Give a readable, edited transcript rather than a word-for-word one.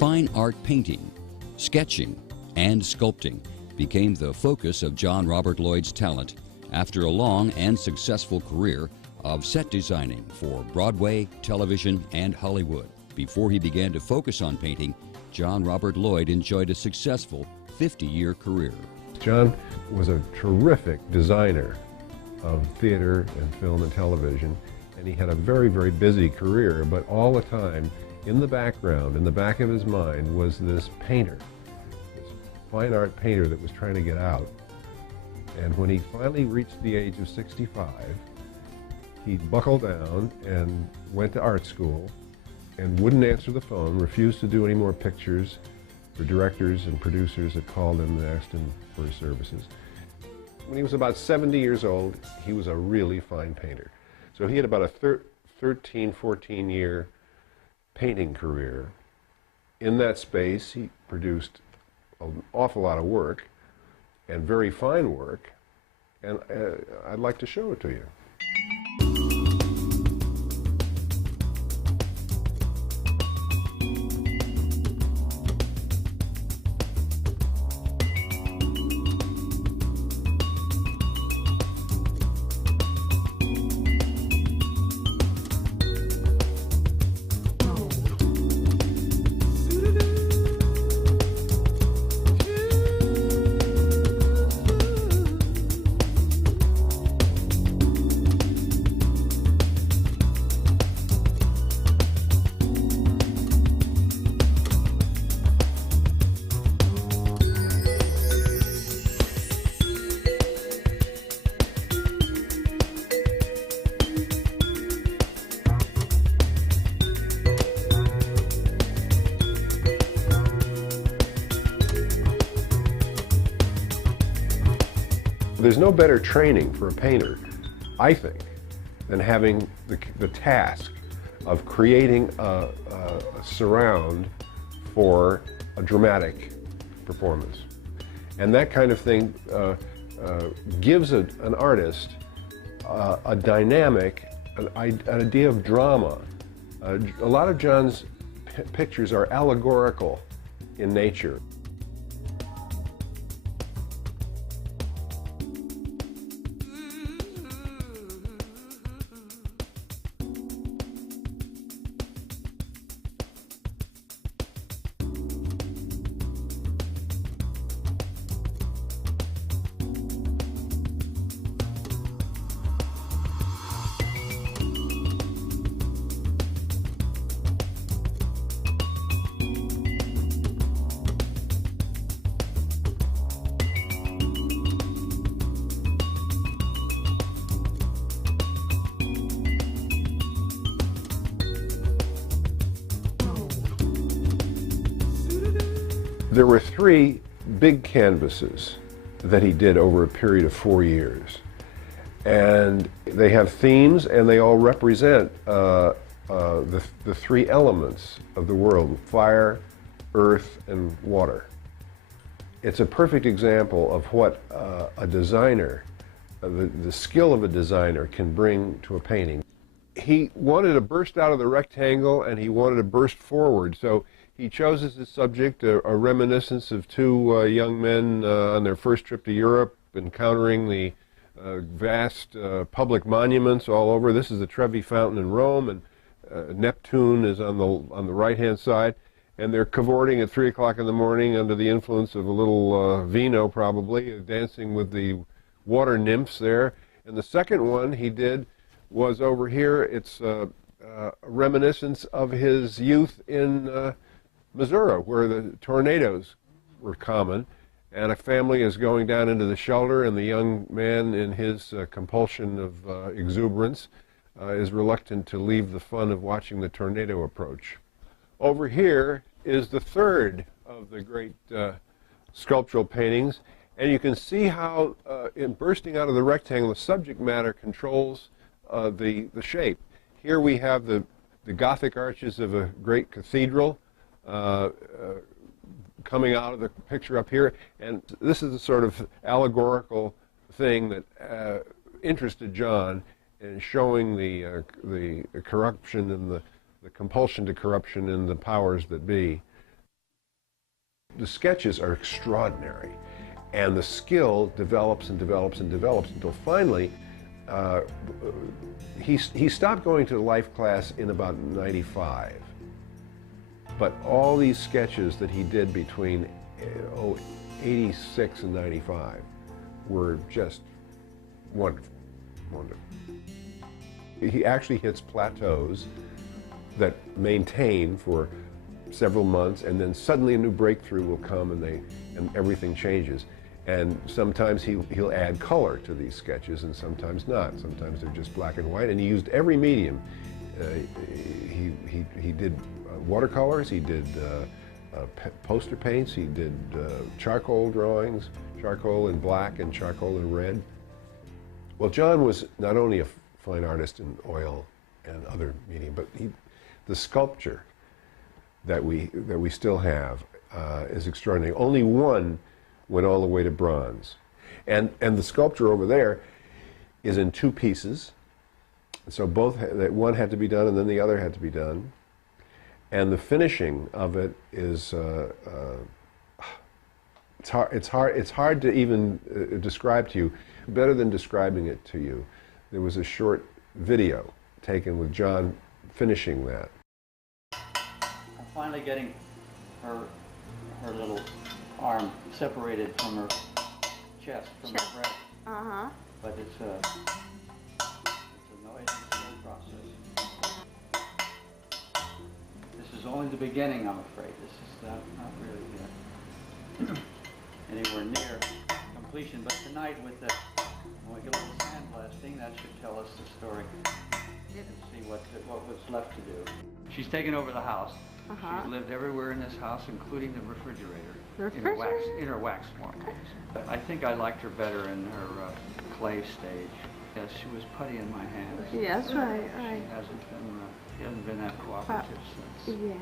Fine art painting, sketching, and sculpting became the focus of John Robert Lloyd's talent after a long and successful career of set designing for Broadway, television, and Hollywood. Before he began to focus on painting, John Robert Lloyd enjoyed a successful 50-year career. John was a terrific designer of theater and film and television, and he had a very, very busy career, but all the time, in the background, in the back of his mind, was this painter, this fine art painter that was trying to get out. And when he finally reached the age of 65, he buckled down and went to art school and wouldn't answer the phone, refused to do any more pictures for directors and producers that called him and asked him for his services. When he was about 70 years old, he was a really fine painter. So he had about a 13, 14-year painting career. In that space, he produced an awful lot of work, and very fine work, and I'd like to show it to you. There's no better training for a painter, I think, than having the task of creating a surround for a dramatic performance. And that kind of thing gives an artist a dynamic, an idea of drama. A lot of John's pictures are allegorical in nature. There were 3 big canvases that he did over a period of 4 years. And they have themes, and they all represent the 3 elements of the world: fire, earth, and water. It's a perfect example of what a designer, the skill of a designer can bring to a painting. He wanted to burst out of the rectangle, and he wanted to burst forward. So he chose as his subject a reminiscence of 2 young men on their first trip to Europe, encountering the vast public monuments all over. This is the Trevi Fountain in Rome, and Neptune is on the right-hand side, and they're cavorting at 3 o'clock in the morning under the influence of a little vino, probably, dancing with the water nymphs there. And the second one he did was over here. It's a reminiscence of his youth in Missouri, where the tornadoes were common, and a family is going down into the shelter, and the young man, in his compulsion of exuberance, is reluctant to leave the fun of watching the tornado approach. Over here is the third of the great sculptural paintings, and you can see how in bursting out of the rectangle, the subject matter controls the shape. Here we have the Gothic arches of a great cathedral coming out of the picture up here, and this is the sort of allegorical thing that interested John in showing the corruption and the compulsion to corruption in the powers that be. The sketches are extraordinary, and the skill develops and develops and develops until finally he stopped going to life class in about 95. But all these sketches that he did between 86 and 95 were just wonderful, wonderful. He actually hits plateaus that maintain for several months, and then suddenly a new breakthrough will come, and everything changes. And sometimes he'll add color to these sketches, and sometimes not. Sometimes they're just black and white, and he used every medium. He did watercolors, he did poster paints, he did charcoal drawings, charcoal in black and charcoal in red. Well, John was not only a fine artist in oil and other medium, but the sculpture that we still have is extraordinary. Only one went all the way to bronze, and the sculpture over there is in two pieces. So that one had to be done, and then the other had to be done, and the finishing of it is it's hard to even describe to you. Better than describing it to you, there was a short video taken with John finishing that. I'm finally getting her little arm separated from her chest, from the breast. But it's a noisy, slow process. This is only the beginning, I'm afraid. This is not really anywhere near completion. But tonight, when we get a little sandblasting, that should tell us the story. And see what was left to do. She's taken over the house. She's lived everywhere in this house, including the refrigerator. In her wax form. I think I liked her better in her clay stage. Yes, she was putty in my hands. Yes, right. She hasn't been that cooperative since. Yeah.